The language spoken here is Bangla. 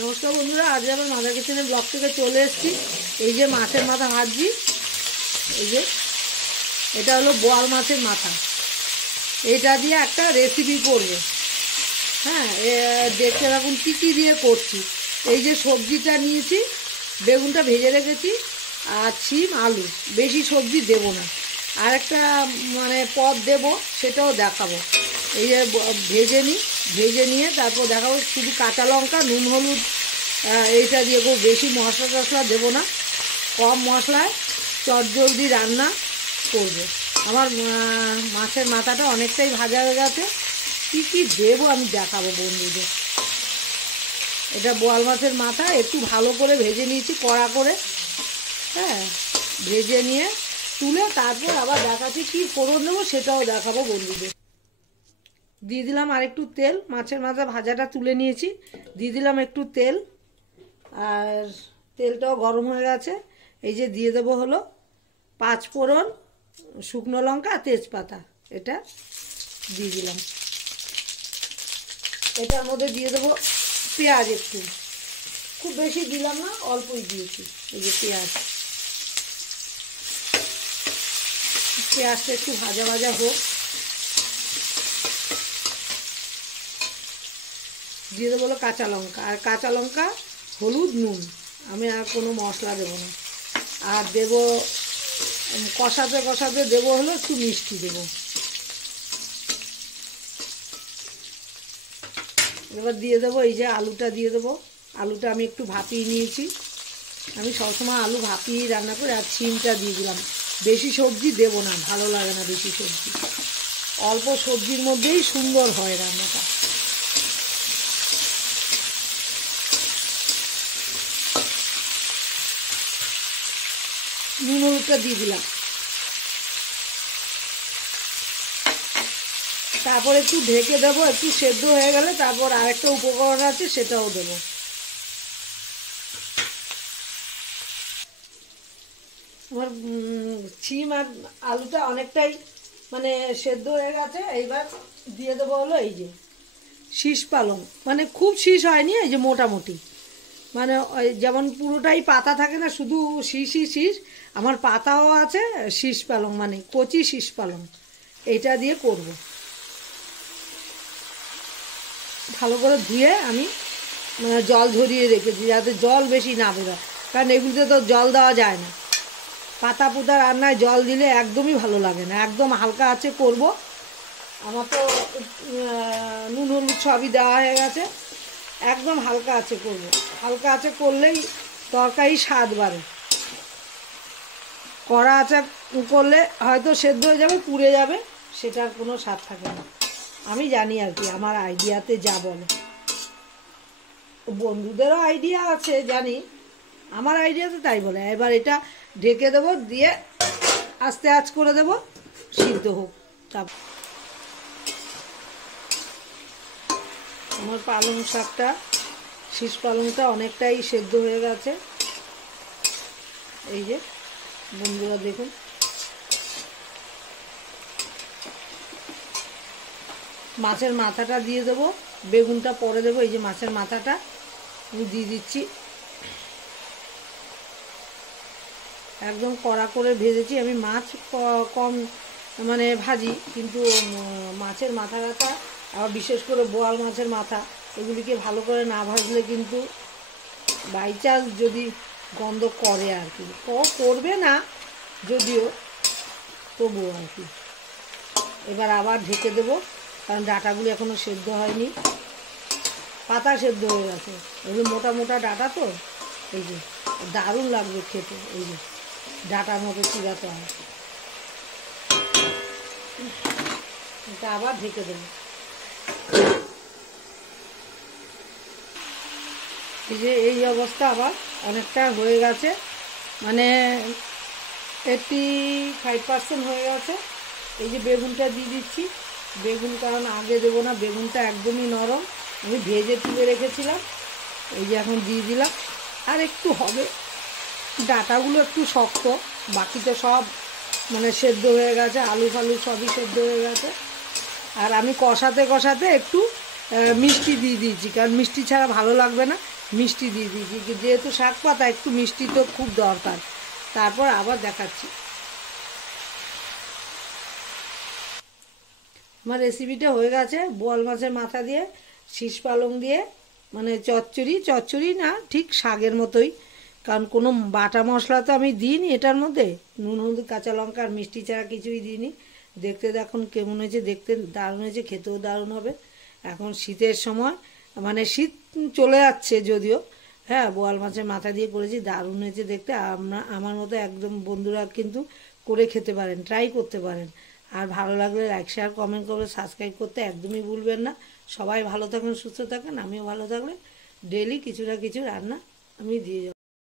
নমস্কার বন্ধুরা, আজ আবার মাদার কিচেনের ব্লগ থেকে চলে এসেছি। এই যে মাছের মাথা ভাজছি, এই যে এটা হলো বোয়াল মাছের মাথা। এটা দিয়ে একটা রেসিপি করব। হ্যাঁ, দেখতে থাকুন কী কী দিয়ে করছি। এই যে সবজিটা নিয়েছি, বেগুনটা ভেজে রেখেছি, আর সিম আলু, বেশি সবজি দেব না। আর একটা মানে পদ দেব, সেটাও দেখাবো। এই যে ভেজে নিয়ে তারপর দেখাবো। শুধু কাঁচা লঙ্কা, নুন, হলুদ এইটা দিয়ে খুব বেশি মশলা টশলা দেবো না, কম মশলায় চটজলদি রান্না করব। আমার মাছের মাথাটা অনেকটাই ভাজা হয়ে গেছে। কী কী দেবো আমি দেখাবো বন্ধুদের। এটা বোয়াল মাছের মাথা একটু ভালো করে ভেজে নিয়েছি, কড়া করে। হ্যাঁ, ভেজে নিয়ে তুলে তারপর আবার দেখাচ্ছি কী ফোড়ন দেবো, সেটাও দেখাবো বন্ধুদের। দিয়ে দিলাম আর একটু তেল। মাছের মাথা ভাজাটা তুলে নিয়েছি, দিয়ে দিলাম একটু তেল। আর তেলটাও গরম হয়ে গেছে। এই যে দিয়ে দেবো হলো 5 ফোড়ন, শুকনো লঙ্কা, তেজপাতা। এটা দিয়ে দিলাম। এটার মধ্যে দিয়ে দেবো পেঁয়াজ, একটু, খুব বেশি দিলাম না, অল্পই দিয়েছি। এই যে পেঁয়াজটা একটু ভাজা ভাজা হোক। দিয়ে দেবো কাঁচা লঙ্কা, আর কাঁচা লঙ্কা, হলুদ, নুন। আমি আর কোনো মশলা দেবো না। আর দেবো কষাতে কষাতে দেবো হলো একটু মিষ্টি দেবো। এবার দিয়ে দেবো এই যে আলুটা দিয়ে দেবো। আলুটা আমি একটু ভাপিয়ে নিয়েছি। আমি সবসময় আলু ভাপিয়ে রান্না করি। আর সিমটা দিয়ে দিলাম। বেশি সবজি দেবো না, ভালো লাগে না বেশি সবজি। অল্প সবজির মধ্যেই সুন্দর হয় রান্নাটা। নুন হলুদটা দিয়ে দিলাম। তারপর একটু ঢেকে দেবো, একটু সেদ্ধ হয়ে গেলে তারপর আরেকটা উপকরণ আছে, সেটাও দেবো। আমার সিম আর আলুটা অনেকটাই মানে সেদ্ধ হয়ে গেছে। এইবার দিয়ে দেবো হলো এই যে শীষ পালং। মানে খুব শীষ হয়নি, এই যে মোটামুটি, মানে যেমন পুরোটাই পাতা থাকে না, শুধু শীষ। আমার পাতাও আছে, শীষ পালং মানে কচি শীষ পালং। এইটা দিয়ে করব। ভালো করে ধুয়ে আমি জল ঝরিয়ে রেখেছি, যাতে জল বেশি না বেরোয়। কারণ এগুলোতে তো জল দেওয়া যায় না। পাতা পুতা রান্নায় জল দিলে একদমই ভালো লাগে না। একদম হালকা আঁচে করব। আমার তো নুন হলুদ সবই দেওয়া হয়ে গেছে। একদম হালকা আঁচে করব। হালকা আঁচে করলেই তরকারি স্বাদ বাড়ে। কড়া আঁচে করলে হয়তো সেদ্ধ হয়ে যাবে, পুড়ে যাবে, সেটার কোনো স্বাদ থাকে না। আমি জানি আর কি, আমার আইডিয়াতে যা বলে। বন্ধুদেরও আইডিয়া আছে জানি, আমার আইডিয়াতে তাই বলে। এবার এটা ঢেকে দেবো, দিয়ে আস্তে আঁচ করে দেবো, সিদ্ধ হোক। তারপর আমার পালং শাকটা, শীষ পালংটা অনেকটাই সেদ্ধ হয়ে গেছে। এই যে বন্ধুরা দেখুন, মাছের মাথাটা দিয়ে দেবো, বেগুনটা পরে দেবো। এই যে মাছের মাথাটা আমি দিয়ে দিচ্ছি। একদম কড়া করে ভেজেছি আমি। মাছ কম মানে ভাজি, কিন্তু মাছের মাথাটা, আবার বিশেষ করে বোয়াল মাছের মাথা, এগুলিকে ভালো করে না ভাজলে কিন্তু বাই চান্স যদি গন্ধ করে আর কি, করবে না যদিও, তবুও আর কি। এবার আবার ঢেকে দেবো, কারণ ডাঁটাগুলো এখনও সেদ্ধ হয়নি। পাতা সেদ্ধ হয়ে গেছে, এগুলো মোটা মোটা ডাঁটা তো। এই যে দারুণ লাগবে খেতে। এই যে ডাঁটার মতো চিবাতে হয়। এটা আবার ঢেকে দেবো। এই যে এই অবস্থা আবার অনেকটা হয়ে গেছে, মানে 85% হয়ে গেছে। এই যে বেগুনটা দিয়ে দিচ্ছি। বেগুন কারণ আগে দেবো না, বেগুনটা একদমই নরম, আমি ভেজে তুলে রেখেছিলাম। এই যে এখন দিয়ে দিলাম। আর একটু হবে, ডাঁটাগুলো একটু শক্ত, বাকিতে সব মানে সেদ্ধ হয়ে গেছে। আলু ফালু সবই সেদ্ধ হয়ে গেছে। আর আমি কষাতে কষাতে একটু মিষ্টি দিয়ে দিয়েছি, কারণ মিষ্টি ছাড়া ভালো লাগবে না। মিষ্টি দিয়ে দিয়েছি, যেহেতু শাক পাতা একটু মিষ্টি তো খুব দরকার। তারপর আবার দেখাচ্ছি। আমার রেসিপিটা হয়ে গেছে। বোয়াল মাছের মাথা দিয়ে শীষ পালং দিয়ে, মানে চচ্চড়ি না, ঠিক শাকের মতোই, কারণ কোনো বাটা মশলা তো আমি দিইনি এটার মধ্যে, নুন হলুদ কাঁচা লঙ্কা আর মিষ্টি ছাড়া কিছুই দিইনি। দেখতে দেখুন কেমন হয়েছে, দেখতে দারুণ হয়েছে, খেতেও দারুণ হবে। এখন শীতের সময়, মানে শীত চলে যাচ্ছে যদিও, হ্যাঁ, বোয়াল মাছের মাথা দিয়ে করেছি, দারুণ হয়েছে দেখতে। আমার মতো একদম বন্ধুরা কিন্তু করে খেতে পারেন, ট্রাই করতে পারেন। আর ভালো লাগলে লাইক শেয়ার কমেন্ট করে সাবস্ক্রাইব করতে একদমই ভুলবেন না। সবাই ভালো থাকেন, সুস্থ থাকেন, আমিও ভালো থাকলে ডেইলি কিছু না কিছু রান্না আমি দিয়ে যাবো।